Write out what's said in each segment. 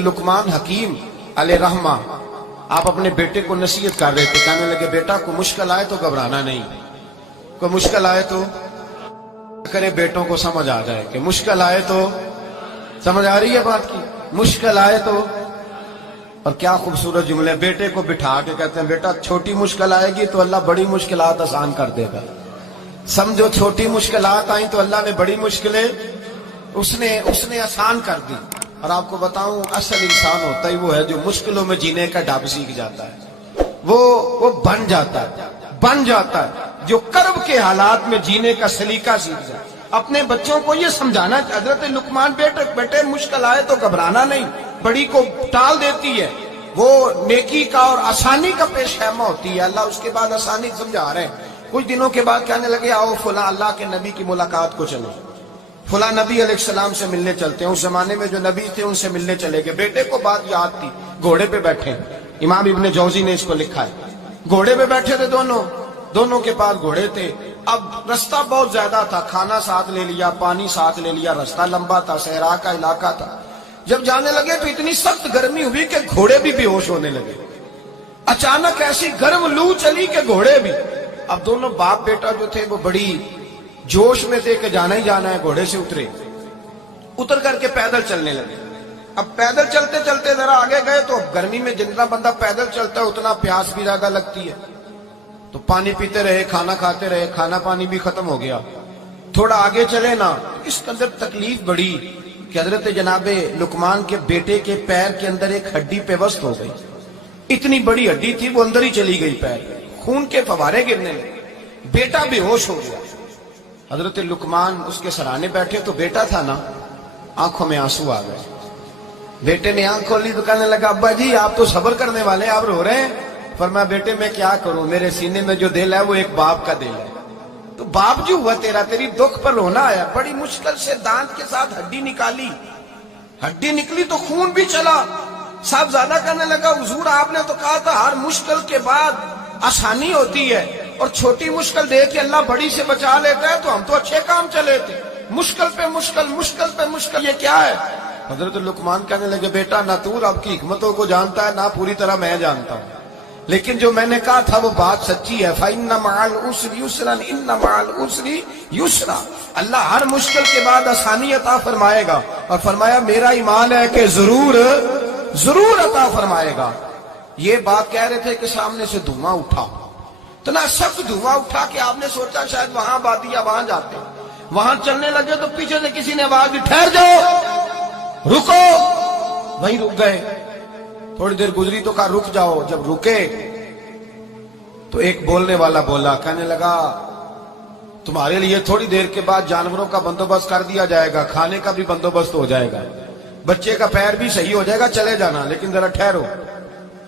लुकमान हकीम अलैहि रहमा आप अपने बेटे को नसीहत कर रहे थे, कहने लगे बेटा को मुश्किल आए तो घबराना नहीं, कोई मुश्किल आए तो करे बेटों को समझ आ जाए कि मुश्किल आए तो, समझ आ रही है बात की, मुश्किल आए तो। और क्या खूबसूरत जुमले, बेटे को बिठा के कहते हैं बेटा छोटी मुश्किल आएगी तो अल्लाह बड़ी मुश्किलात आसान कर देगा, समझो छोटी मुश्किलात आई तो अल्लाह ने बड़ी मुश्किलें उसने आसान कर दी। और आपको बताऊं असल इंसान होता ही वो है जो मुश्किलों में जीने का ढाब सीख जाता है, वो बन जाता है जो कर्ब के हालात में जीने का सलीका सीख जाए। अपने बच्चों को ये समझाना, हजरत लुकमान बेटे मुश्किल आए तो घबराना नहीं, बड़ी को टाल देती है, वो नेकी का और आसानी का पेश खैमा होती है, अल्लाह उसके बाद आसानी समझा रहे हैं। कुछ दिनों के बाद कहने लगे आओ फुला अल्लाह के नबी की मुलाकात को चलो, फुला नबी अलैहिस्सलाम से मिलने चलते हैं। उस जमाने में जो नबी थे उनसे मिलने चले गए। बेटे को बात याद थी, घोड़े पे बैठे, इमाम इब्ने जौजी ने इसको लिखा है, घोड़े पे बैठे थे दोनों के पास घोड़े थे। अब रास्ता बहुत ज्यादा था, खाना साथ ले लिया, पानी साथ ले लिया, रास्ता लंबा था, सहरा का इलाका था। जब जाने लगे तो इतनी सख्त गर्मी हुई कि घोड़े भी बेहोश होने लगे। अचानक ऐसी गर्म लू चली कि घोड़े भी। अब दोनों बाप बेटा जो थे वो बड़ी जोश में थे कि जाना ही जाना है। घोड़े से उतर करके पैदल चलने लगे। अब पैदल चलते चलते जरा आगे गए तो गर्मी में जितना बंदा पैदल चलता है उतना प्यास भी ज्यादा लगती है, तो पानी पीते रहे, खाना खाते रहे, खाना पानी भी खत्म हो गया। थोड़ा आगे चले ना, इसके अंदर तकलीफ बड़ी कि हजरत जनाबे लुकमान के बेटे के पैर के अंदर एक हड्डी पेवस्त हो गई। इतनी बड़ी हड्डी थी वो अंदर ही चली गई, पैर खून के फवारे गिरने लगे, बेटा बेहोश हो गया। हजरत लुकमान उसके सराहने बैठे तो बेटा था ना, आंखों में आंसू आ गए। बेटे ने आंख खोली तो कहने लगा अब्बा जी आप तो सब्र करने वाले, आप रो रहे हैं। फरमाया बेटे मैं क्या करूं, मेरे सीने में जो दिल है वो एक बाप का दिल है। तो बाप जो हुआ तेरा, तेरी दुख पर रोना आया। बड़ी मुश्किल से दांत के साथ हड्डी निकाली, हड्डी निकली तो खून भी चला। साहबजादा कहने लगा हुजूर आपने तो कहा था हर मुश्किल के बाद आसानी होती है, और छोटी मुश्किल देख के अल्लाह बड़ी से बचा लेता है, तो हम तो अच्छे काम चले थे, मुश्किल पे मुश्किल, मुश्किल पे मुश्किल, ये क्या है। हजरत लुकमान कहने लगे बेटा ना तू रब की हिकमतों को जानता है ना पूरी तरह मैं जानता हूं, लेकिन जो मैंने कहा था वो बात सच्ची है। फइन्ना मअल उसरि युसरन इन्ना मअल उसरि युसरा, अल्लाह हर मुश्किल के बाद आसानी अता फरमाएगा। और फरमाया मेरा ईमान है कि जरूर अता फरमाएगा। ये बात कह रहे थे कि सामने से धुआं उठा, इतना सख्त धुआं उठा कि आपने सोचा शायद वहां बादिया वहां जाते। वहां चलने लगे तो पीछे से किसी ने आवाज दी ठहर जाओ, रुको। वहीं रुक गए। थोड़ी देर गुजरी तो कहा रुक जाओ। जब रुके तो एक बोलने वाला बोला, कहने लगा तुम्हारे लिए थोड़ी देर के बाद जानवरों का बंदोबस्त कर दिया जाएगा, खाने का भी बंदोबस्त हो जाएगा, बच्चे का पैर भी सही हो जाएगा, चले जाना, लेकिन जरा ठहरो।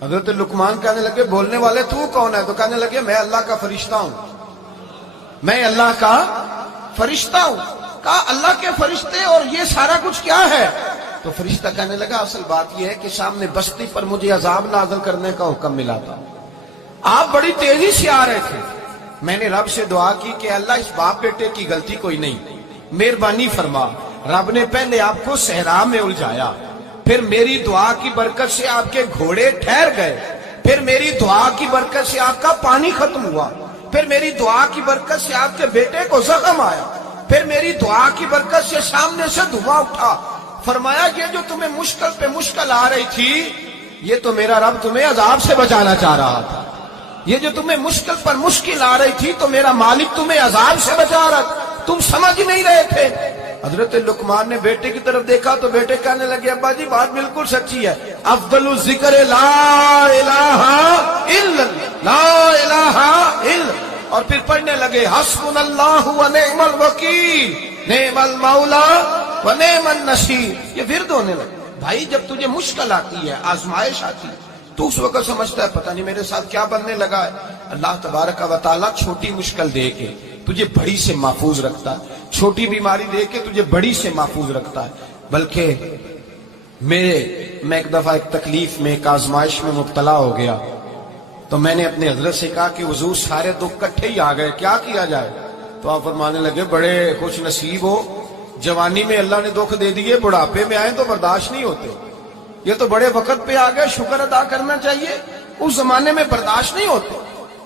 हजरत लुकमान कहने लगे बोलने वाले तू कौन है। तो कहने लगे मैं अल्लाह का फरिश्ता हूं, मैं अल्लाह का फरिश्ता हूं। कहा अल्लाह के फरिश्ते और ये सारा कुछ क्या है। तो फरिश्ता कहने लगा असल बात यह है कि सामने बस्ती पर मुझे अजाब नाज़िल करने का हुक्म मिला था, आप बड़ी तेजी से आ रहे थे, मैंने रब से दुआ की कि अल्लाह इस बाप बेटे की गलती कोई नहीं, मेहरबानी फरमा। रब ने पहले आपको सहरा में उलझाया, फिर मेरी दुआ की बरकत से आपके घोड़े ठहर गए, फिर मेरी दुआ की बरकत से आपका पानी खत्म हुआ, फिर मेरी दुआ की बरकत से आपके बेटे को जख्म आया, फिर मेरी दुआ की बरकत से सामने से धुआं उठा। फरमाया ये जो तुम्हें मुश्किल पे मुश्किल आ रही थी, ये तो मेरा रब तुम्हें अजाब से बचाना चाह रहा था। ये जो तुम्हें मुश्किल पर मुश्किल आ रही थी तो मेरा मालिक तुम्हें अजाब से बचा रहा, तुम समझ नहीं रहे थे। हजरत लुकमान ने बेटे की तरफ देखा तो बेटे कहने लगे अब्बा जी बात बिल्कुल सच्ची है, अफदलु ज़िक्र ला इलाहा इल्ला। और फिर पढ़ने लगे हस्बुनल्लाहु व निअमल वकील निअमल मौला व निअमन नसीर। ये विर्द होने लगे। भाई जब तुझे मुश्किल आती है, आजमाइश आती है, तो उस वक्त समझता है पता नहीं मेरे साथ क्या बनने लगा है। अल्लाह तबारक व तआला छोटी मुश्किल दे के तुझे बड़ी से महफूज रखता है, छोटी बीमारी दे के तुझे बड़ी से महफूज रखता है। बल्कि मैं एक दफा एक तकलीफ में, एक आजमाइश में मुब्तला हो गया, तो मैंने अपने हजरत से कहा कि हुजूर सारे दुख इकट्ठे ही आ गए, क्या किया जाए। तो आप फरमाने लगे बड़े खुश नसीब हो, जवानी में अल्लाह ने दुख दे दिए, बुढ़ापे में आए तो बर्दाश्त नहीं होते। یہ تو بڑے وقت پہ آ گئے, شکر ادا کرنا چاہیے. اس زمانے میں برداشت نہیں ہوتے,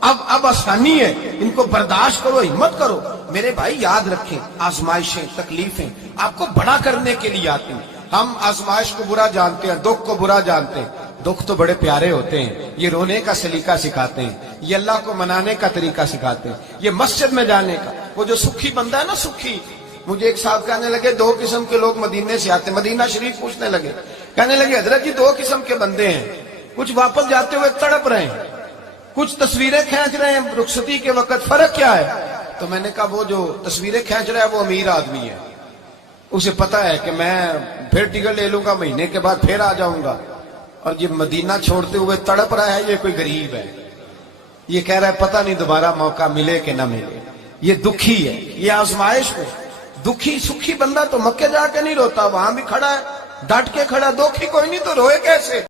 اب آسانی ہے, ان کو برداشت کرو, ہمت کرو. میرے بھائی یاد رکھیں, آزمائشیں تکلیفیں آپ کو بڑا کرنے کے لیے آتی ہیں. ہم آزمائش کو برا جانتے ہیں, دکھ کو برا جانتے ہیں. دکھ تو بڑے پیارے ہوتے ہیں, یہ رونے کا سلیقہ سکھاتے ہیں, یہ اللہ کو منانے کا طریقہ سکھاتے ہیں, یہ مسجد میں جانے کا. وہ جو سکھی بندہ ہے نا, سکھی, مجھے ایک صاحب کہنے لگے 2 قسم کے لوگ مدینے سے آتے, مدینہ شریف پوچھنے لگے, کہنے لگے حضرت جی 2 قسم کے بندے ہیں, کچھ واپس جاتے ہوئے تڑپ رہے ہیں, کچھ تصویریں کھینچ رہے ہیں رخصتی کے وقت, فرق کیا ہے؟ تو میں نے کہا وہ جو تصویریں کھینچ رہا ہے وہ امیر آدمی ہے, اسے پتا ہے کہ میں پھر ٹکٹ لے لوں گا, مہینے کے بعد پھر آ جاؤں گا. اور یہ مدینہ چھوڑتے ہوئے تڑپ رہا ہے, یہ کوئی غریب ہے, یہ کہہ رہا ہے پتہ نہیں دوبارہ موقع ملے کہ نہ ملے. یہ دکھی ہے, یہ آزمائش ہے. دکھی سکھی بندہ تو مکے جا کے نہیں روتا, وہاں بھی کھڑا ہے, ڈٹ کے کھڑا, دکھی کوئی نہیں تو روئے کیسے؟